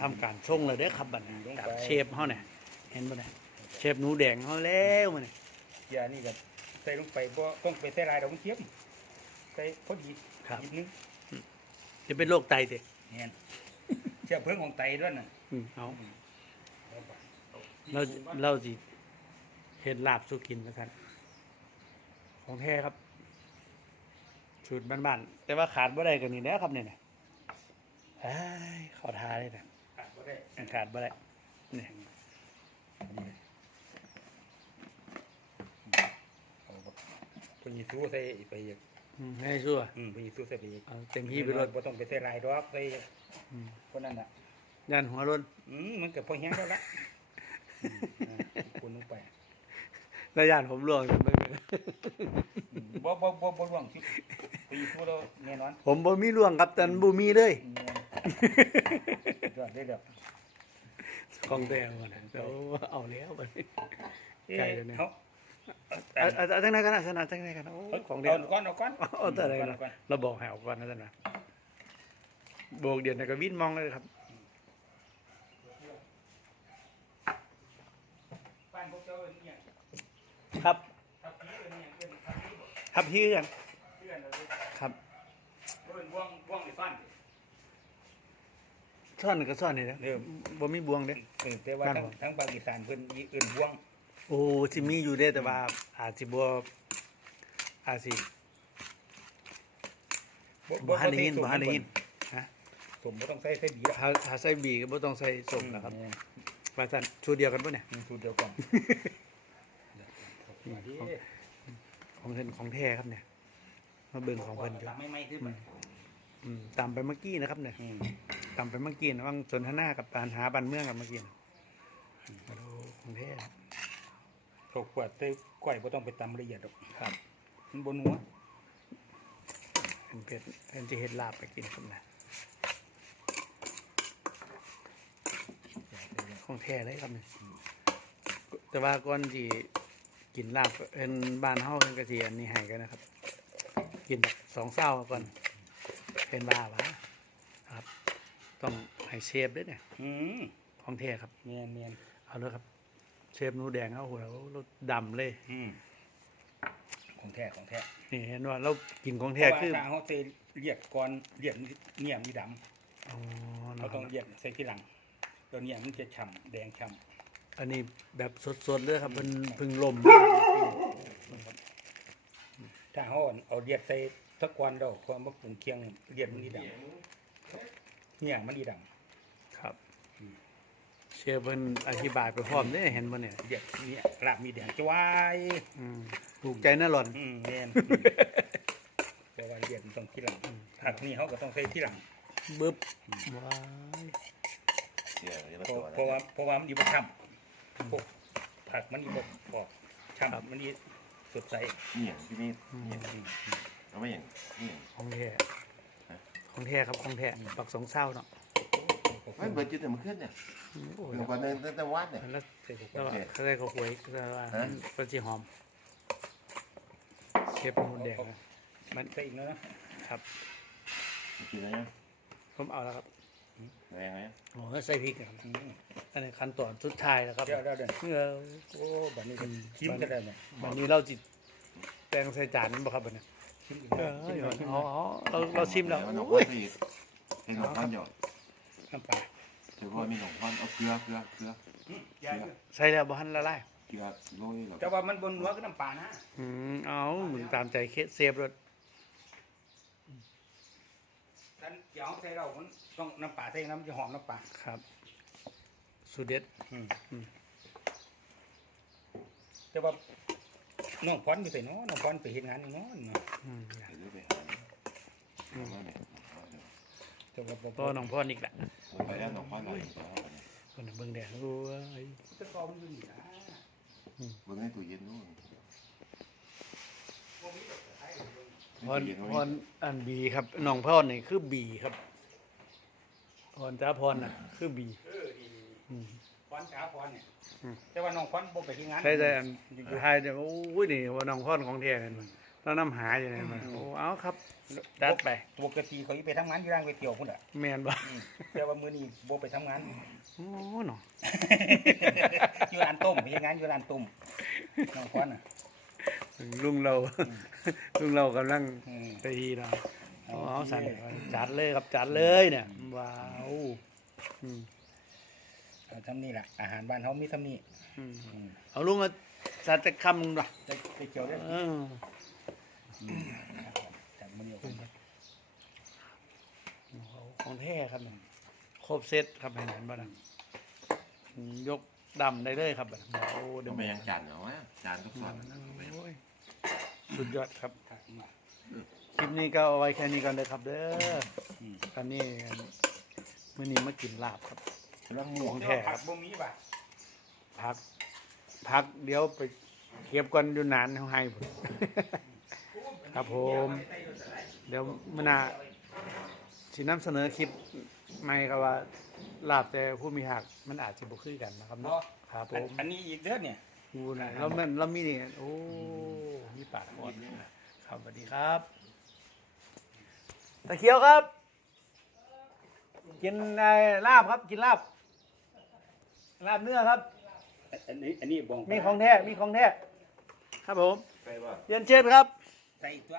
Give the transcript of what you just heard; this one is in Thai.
ทำการส่งเลยเด้อครับบัดนี้จากเชฟเฮาเนี่ยเห็นบ่เนี่ยเชฟหนูแดงเฮาแล้วมันนี่ยานี่ก็ใส่ลงไปบ่ต้องไปใส่หลายดอกมันเทียมใส่พอดีครับนิดนึงจะเป็นโรคไตเด้แม่นเชื้อเพลิงของไตด้วยน่ะอืมเอาเราเราสิเฮ็ดลาบสู่กินว่าซั่นของแท้ครับสูตรบ้านๆแต่ว่าขาดบ่ได้ก็นี่แหละครับเนี่ยน่ะเอ้ยขอทาเลยนะ ขาดบ่ได้ขาดบ่ได้นี่เอาบ่พญสู้ใส่ไปอีกอืมให้ชั่วอืมพญสู้ใส่ไปอีกเอาเต็มที่ไปรถบ่ต้องไปใส่หลายดอกใส่อีกอืมคนนั้นน่ะยันหัวร้นอืมมันก็พอแห้งแล้วละอืมอ่าคุณลงไปแล้วยันผมล่วงจนเบิ่งเลยอืมบ่บ่บ่บ่ร่วงชิพญสู้แล้วแน่นอน ผมบ่มีล่วงครับแต่บ่มีเลยแม่น ยอดได้แล้วของแท้บ่นะเอาเอาแล้วบัดนี้ไก่เลยเนี่ยเขาเอาเอาเอาทั้งนั้นกันนะสนะทั้งนั้นกันนะโอ้เอาของเาเดียวก้อนเอาก้อนเอาแต่อะไรเานะก้อนเราบอกให้เอาก่อนนะท่านนะโบกเดียวนะก็วิ่นมองเลยครับบ้านพวกเจ้าเนี่ยครับทับพีเอิ้นเนี่ยเอิ้นทับพีบ่ครับพี่กันเพื่อนเราเลยครับเอิ้นบ่วงบ่วงในฟัน ซ่อนก็ซ่อนนี่นะเด้อบ่มีบวงเด้ เออแต่ว่าบ้านทั้งผมทั้งภาคอีสานเพิ่นอีเอิ้นบ่วงโอ้สิมีอยู่เด้แต่ว่า อาจสิบ่อาจสิบ่ทันได้ยินบ่ทันได้ยินฮะสมบ่ต้องใส่ใส่บีละถ้าถ้าใส่บีก็บ่ต้องใส่ส้มนะครับอืมว่าซั่นชูเดียวกันบ่เนี่ยอืมสูตรเดียวกันของของเพิ่นของแท้ครับเนี่ย มาเบิ่งของเพิ่นอยู่ไม่ไม่ขึ้นไปอืมตามไปเมื่อกี้นะครับเนี่ย อืม ตามไปเมื่อกี้นะว่างสนทนากับการหาบันเมืองกับเมื่อกี้นะมาดูของแท้เขาขวดใส่ก้อยบ่ต้องไปตำละเอียดหรอกครับมันบ่นัวเป็นเป็ดเป็นจะเห็ดลาบไปกินครับนะของแท้เลยครับเนี่ยแต่ว่าก่อนที่กินลาบเป็นบ้านเฮาเป็นกระเทียนนี่ให้กันนะครับ กินแบบสองเศร้าก่อนเป็นบ้าวะครับ ต้องให้เชฟด้วยเนี่ยอืมของแท้ครับ เนียนเนียนเอาเลยครับ เชฟหนูแดงเอาหัวเราดำเลย อืมของแท้ของแท้นี่เห็นว่าเรากินของแท้เพราะคือว่าถ้าเขาใส่เลียดก่อนเลียดเนี่ยมีดำอ๋อเขาต้องเลียดใส่ที่หลังตัวเนี่ยมันจะฉ่ำแดงฉ่อันนี้แบบสดๆเลยครับเพิ่งเพิ่งลมำถ้าเขาเอาเลียดใส่ตะกอนดอกความว่าปรุงเคียงเลียดมันดีดำ เนี่ยมันดีดครับ เชฟเพิ่นอธิบายไปพร้อมเนี่ยเห็นบ่เนี่ยำเลียดเนี่ยลาบมีแดงจะวายอืมถูกใจน่าหล่อนอืมแน่นเพราะว่าเลียดมันต้องที่หลังผักนี่เขาก็ต้องใส่ที่หลังบึ๊บว้ายเดี๋ยวจะมาเพราะตัวเพราะว่าเพราะว่ามันดีบ่ฉ่ำพวกผักมันดีบ่ออกฉ่ำมันดีสดใสนี่อย่างที่นี่นี่อย่างเอาไม่อย่างนี่อย่างของแท้ ของแท้ครับของแท้ปักสองเศร้าเนาะไม่เบิดจุดแต่มันขึ้นเนี่ยโอ้ยหนึ่งวันหนึ่งตั้งแต่วัดเนี่ยแล้วใส่พวกแล้วเขาได้เขาหวยก็ว่าฮะมันสิหอมเชฟหนูแดงนะมันใส่อีกแล้วนะครับกินอะไรเนี่ยผมเอาแล้วครับแรงไหมโอ้ยใส่พริกนะครับอืมอันนี้ขั้นตอนสุดท้ายแล้วครับเดี๋ยวเดี๋ยวเดี๋ยวเมื่อโอ้บัดนี้ก็ชิมก็ได้ไหมวันนี้เราจิแปลงใส่จานนี่บ่ครับบัดนี้ ชิมอีกเอแล้วอชิมอีกแล้วชิมอ๋อีอกแล้วเราเราชิมแล้วมันหนองอุ้ยพันอีกเห็นหนองพันหยอดน้ำปลาเฉพาะมีหนองพันเอาเกลือเกลือเกลืออืมยาอยู่ใส่แล้วบ่ทันละลายเกลือโรยหรอแต่ว่ามันบนหัวก็น้ำปลานะอืมเอามึงตามใจเคสเซฟรถท่านเดี๋ยวเอาใส่เรามันต้องน้ำปลาใส่น้ำจะหอมน้ำปลาครับสุดเด็ดอืมอืมแต่ว่า น้องพรอยู่ใส่เนาะน้องพรไปเห็นงานนี่เนาะเนาะเดี๋ยวไปหาเอามาเนี่ยแต่ว่าพ่อน้องพ่อนิกแหละไปแล้วหนองพันหน่อยต่อคนน่ะเบิ่งแดดโอ้ยตะกอมันอยู่นี่นะเบิ่งให้ตู้เย็นนู่นพรพรอันบีครับน้องพ่อนี่คือบีครับพรจ้าพรน่ะ คือบีเออดีอืม พรขาพรเนี่ยอืม แต่ว่าน้องพรบ่ไปเห็นงานใช่แต่อันไทยเนี่ยโอ้ยนี่ว่าน้องพ่อของแท้กันเรานำหาอยู่เนี่ยมันโอ้เอาครับดัดไปปกติเขาสิไปทำงานอยู่ร้านก๋วยเตี๋ยวพุ่นอะแมนบ่อืมแต่ว่ามื้อนี้บ่ไปทำงาน โอ้เนาะอยู่ร้านต้มไปเฮ็ดงานอยู่ร้านต้มน้องควันน่ะลุงเรา ลุงเรากำลังอืมไปทีเนาะเอาเอาสั่นจัดเลยครับจัดเลยเนี่ยว้าวอืม เอาทำนี่ล่ะอาหารบ้านเฮามีทำนี่อืมอืมเอาลุงมาสัตว์จะคำหนึ่งหน่อยจะจะเกี่ยวได้เออจับมื้อนี้เอาขึ้นของแท้ครับเนี่ยครบเซตครับให้นั้นบ้านะอืมยกดำได้เลยครับแบบโอ้เดี๋เดี๋ยยววไปยังจานเหรอวะจานทุกส่วนนะไปยังโอ้ยสุดยอดครับ ถักมาคลิปนี้ก็เอาไว้แค่นี้ก่อนเลยครับ เด้ออืม ตอนนี้มื้อนี้มากินลาบครับ เรื่องหมูของแท้ผักบ่มีป่ะพัก พักเดี๋ยวไปเก็บก่อนอยู่นานเขาให้ผมครับผม เดี๋ยวมื่อหนาสินำเสนอคลิปใหม่ครับว่าลาบแต่ผู้มีหักมันอาจจะบ่คือกันนะครับเนาะเนาะครับผอันม อันนี้อีกเด้อเนี่ยดูนะแล้วมันแล้วมีนี่โอ้มีปากคอดครับสวัสดีครับตะเคียวครับ กินไอ้ลาบครับ กินลาบ ลาบเนื้อครับ อันนี้อันนี้บองมีของแท้ มีของแท้ ครับผมไปว่าเรียนเชิญครับ ใส่ตัว